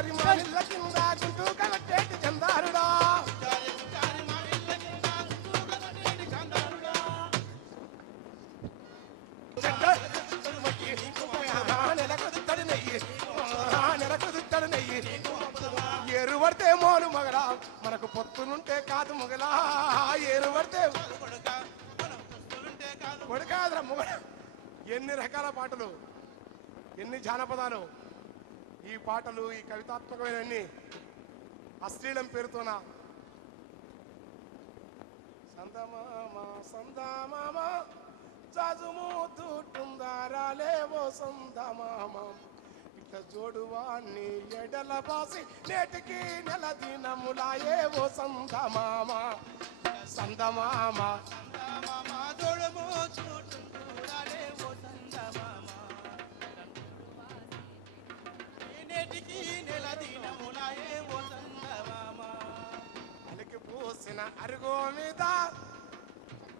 చారి మామిళ్ళ కింద గుంటూ కలట్టేటి చందారుడా ఏరు పడితే మోను మగడా మనకు పొత్తులుంటే కాదు మొగలా ఏరు పడితే కొడుకాదురా మొగ. ఎన్ని రకాల పాటలు, ఎన్ని జానపదాలు, ఈ పాటలు, ఈ కవితాత్మకమైనవన్నీ అశ్లీలం పేరుతోన సందమామ సందమామ జాజుము తూటుందారాలేవో సందమామ ఇట్ట జోడువాణ్ణి ఎడల బాసి నేటికి నెల దినములాయేవో సందమామ సందమామ సందమామ జోడుము తూటుందారాలేవో సందమామ నేటికి నెల దినములాయేవో సందమామ అలికి పోసిన అరుగో మీద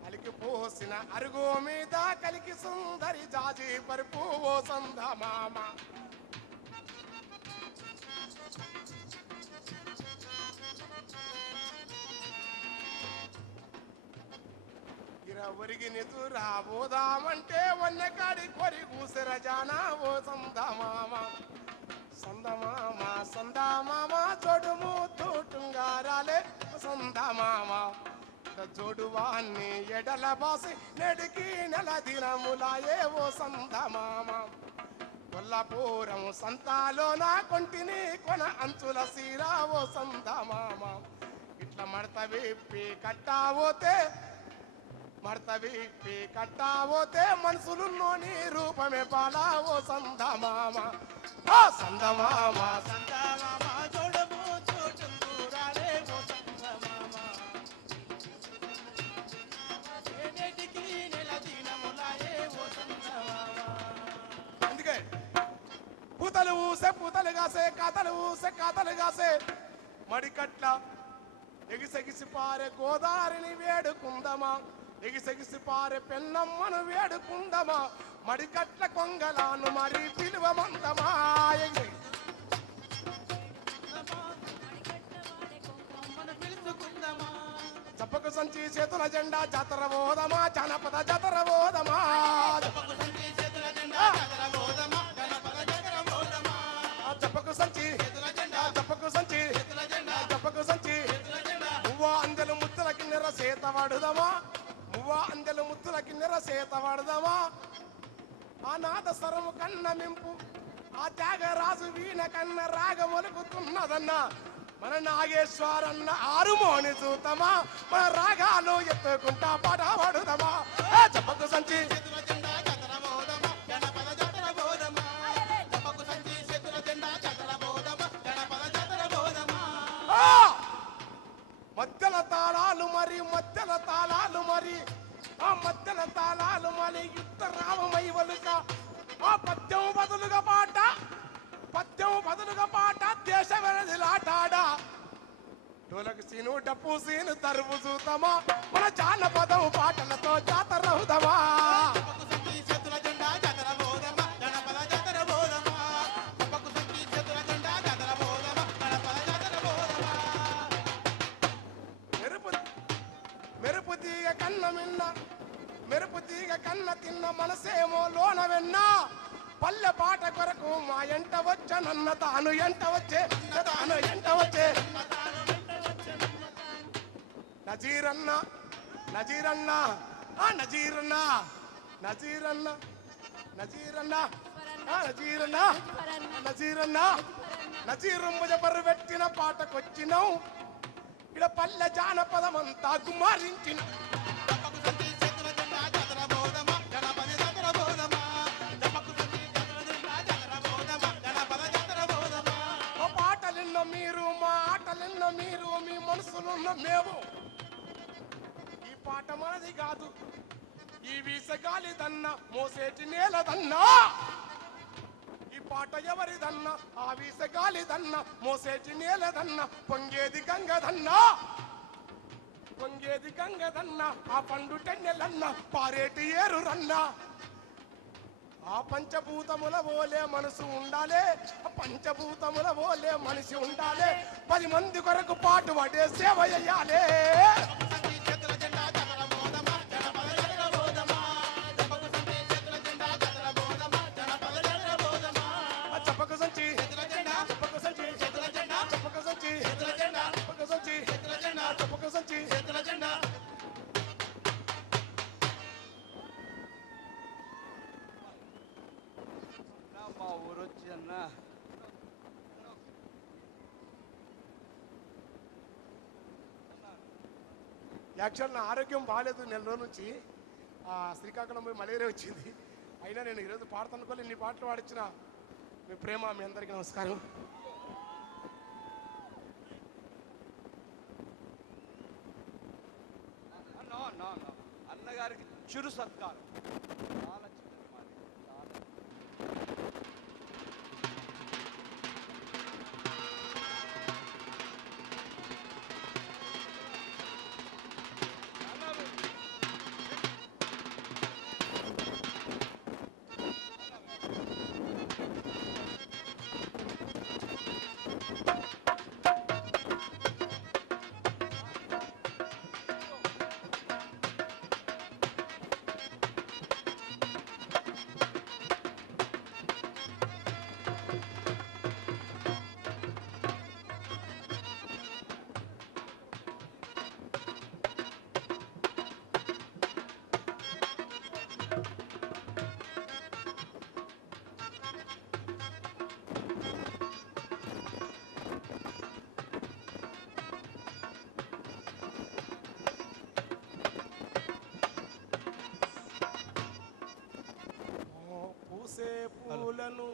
అలికి పోసిన అరుగో మీద కలికి సుందరి జాజి పరుపు ఓ సందమామ ఒరిగి నితురా పోదామంటే వన్నెకాడి కొరి కూసిర జానా ఓ సందమామ సందమామ సందమామ జోడుము తోటుంగారాలే సందమామ జోడువాన్ని ఎడల బాసి నెడికి నెల దినములాయే ఓ సందమామ కొల్లపూరం సంతాలోన కొంటిని కొన అంచుల సీరా ఓ సందమామ ఇట్లా మడత విప్పి కట్టావోతే మడత విప్పి కట్టావోతే మనసులున్నోని రూపమే పాలా ఓ సందమామ సందమామ సందమామ జోడము చోటుంగురాలే ఓ సందమామ నేటికి నెల దినములాయే ఓ సందమామ. అందుకే పూతలు ఊసే పూతలు కాసే కాతలు ఊసే కాతలు కాసే మడికట్ల ఎగిసెగిసి పారే గోదారిని వేడుకుందమా ఎగిసెగిసి పారే పెన్నమ్మను వేడుకుందమా మడికట్ల కొంగలాను మరి పిలువమందమా చెప్పకు సంచి చేతుల జెండా జాతర బోధమా జానపద జాతర బోధమా చెప్పకు సంచి చెప్పకు సంచి చెప్పకు సంచి మువ్వా అందెలు ముత్తుల కిన్నెర సేత వాడుదమా మువ్వా అందెలు ముత్తుల కిన్నెర సేత వాడుదమా ఆ నాద సరము కన్న మింపు ఆ త్యాగరాజు వీణ కన్న రాగమొలుకుతున్నదన్న మన నాగేశ్వరన్న ఆరుమోని చూతమా మన రాగాలు ఎత్తుకుంటా పాట పాడుదమా చెప్పకు సంచి మధ్యల తాళాలు మరి మధ్యల తాళాలు మరి ఆ మధ్యల తాళాలు మరి యుద్ధ రామమై వలుక ఆ పద్యం బదులుగా పాట దేశ వెనదిలాటాడా డోలకు సీను డప్పు సీను తరువు చూతమా మన జానపదం పాటలతో జాతరవుదమా మెరుపు తీగ కన్న తిన్న మనసేమో లోన వెన్నా పల్లె పాట కొరకు మా ఎంట వచ్చనన్న తాను ఎంట వచ్చే నజీరన్న నజీరన్న నజీరన్న నజీరన్న నజీరన్న నజీరన్న నజీరన్న నజీరమ్మ జబరు పెట్టిన పాటకొచ్చినావు ఇడ పల్లె జానపదమంతా గుమారించిన మీరు మా ఆటలెన్న మీరు మీ మనసులున్న మేము ఈ పాట మనది కాదు ఈ వీసగాలిదన్న మోసేటి నేలదన్నా ఈ పాట ఎవరిదన్నా ఆ వీసగాలిదన్న మోసేటి నేలదన్నా పొంగేది గంగదన్నా ఆ పండు టెన్నెలన్న పారేటి ఏరు రన్నా ఆ పంచభూతముల ఓలే మనసు ఉండాలే, పంచభూతముల ఓలే మనిషి ఉండాలే, 10 మంది కొరకు పాటు పడే సేవ చేయాలే. మా ఊరు వచ్చి అన్న యాక్చువల్ నా ఆరోగ్యం బాగాలేదు, నెల రోజుల నుంచి శ్రీకాకుళం పోయి మలేరియా వచ్చింది. అయినా నేను ఈరోజు పాడుతానుకోలే, ఇన్ని పాటలు పాడించిన మీ ప్రేమ. మీ అందరికీ నమస్కారం. అన్నగారికి చిరు సత్కారం. చాలా చిన్నది మాది, చాలా. పూసే పూలను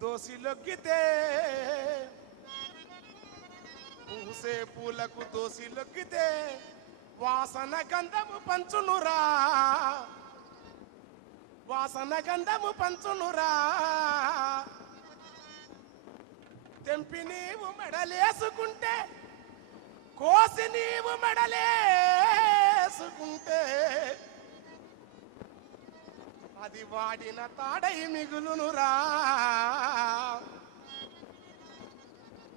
దోసిలొగ్గితే, పూసే పూలకు దోసిలొగ్గితే వాసన గంధము పంచునురా, వాసన గంధము పంచునురా. తెంపి నీవు మెడలేసుకుంటే, కోసి నీవు మెడలేసుకుంటే, అది వాడిన తాడై మిగులునురా,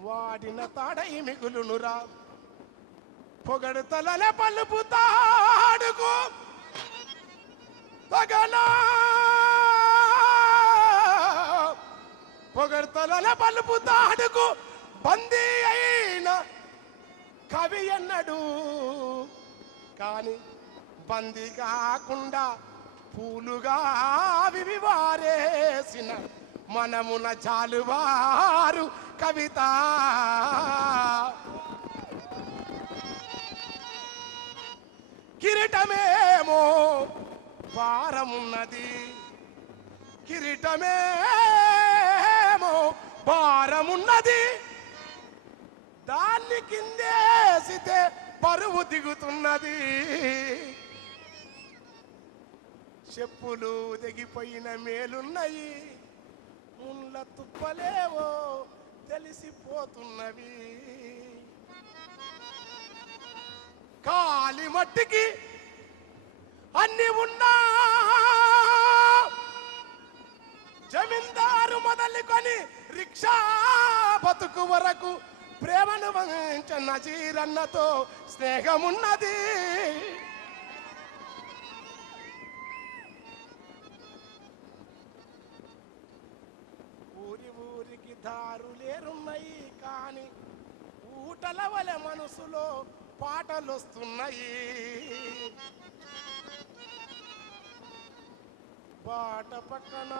వాడిన తాడై మిగులునురా. పొగడుతలనే పలుపుతాడుకు తగలా, పొగడుతలనే పలుపుతాడుకు బందీ అయిన కవి అన్నడు. కాని బందీ కాకుండా పూలుగా వివారేసిన మనమున చాలువారు కవిత. కిరీటమేమో భారమున్నది, కిరీటమేమో భారమున్నది, దాన్ని కిందేసితే పరువు దిగుతున్నది. చెప్పులు తెగిపోయిన మేలున్నాయి, ముళ్ళ తుప్పలేవో తెలిసిపోతున్నవి. కాలి మట్టికి అన్ని ఉన్నా, జమీందారు మొదలుకొని రిక్షా బతుకు వరకు ప్రేమను వంచ నజీరన్నతో స్నేహమున్నది. ఊరి ఊరికి దారులేరున్నాయి, కానీ ఊటల వలె మనసులో పాటలొస్తున్నాయి. బాట పక్కన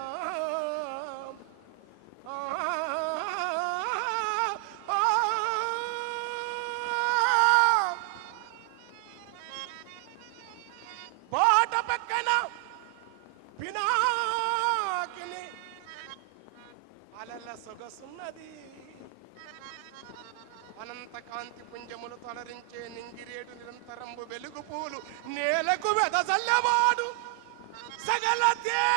బాట పక్కన పినాకిని అలల సొగసున్నది. అనంత కాంతి పుంజములు తొలరించే నింగిరేడు నిరంతరంబు వెలుగు పూలు నేలకు వెదజల్లవాడు, సగల తేరు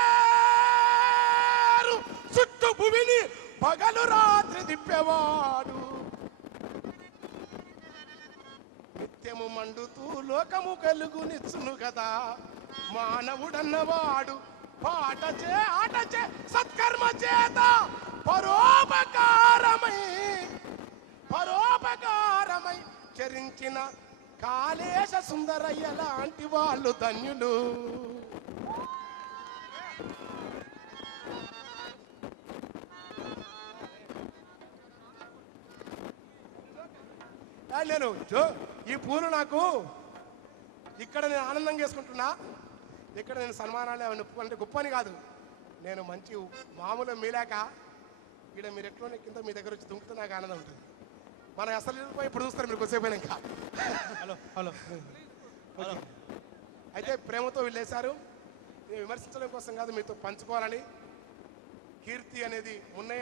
చుట్టూ భూమిని పగలు రాత్రి దిప్పేవాడు. నిత్యము మండుతూ లోకము కలుగునిచ్చును కదా మానవుడన్నవాడు. పాటచే ఆటచే సత్కర్మ చేత పరోపకారమై చరించిన కాళేశ సుందరయ్య లాంటి వాళ్ళు ధన్యులు. నేను ఈ పూలు నాకు ఇక్కడ నేను ఆనందంగా చేసుకుంటున్నా. ఇక్కడ నేను సన్మానాలు అవన్నీ ఒప్పుకుంటే గొప్ప అని కాదు, నేను మంచి మామూలు మీలాక ఇక్కడ మీరు ఎట్లోనే కింద మీ దగ్గర వచ్చి దుంకుతూ నాకు ఆనందం ఉంటుంది. మన అసలు ఇప్పుడు చూస్తారు మీరు కొద్దిసేపు ఇంకా. హలో అయితే ప్రేమతో వెళ్ళేశారు. విమర్శించడం కోసం కాదు, మీతో పంచుకోవాలని. కీర్తి అనేది ఉన్నయ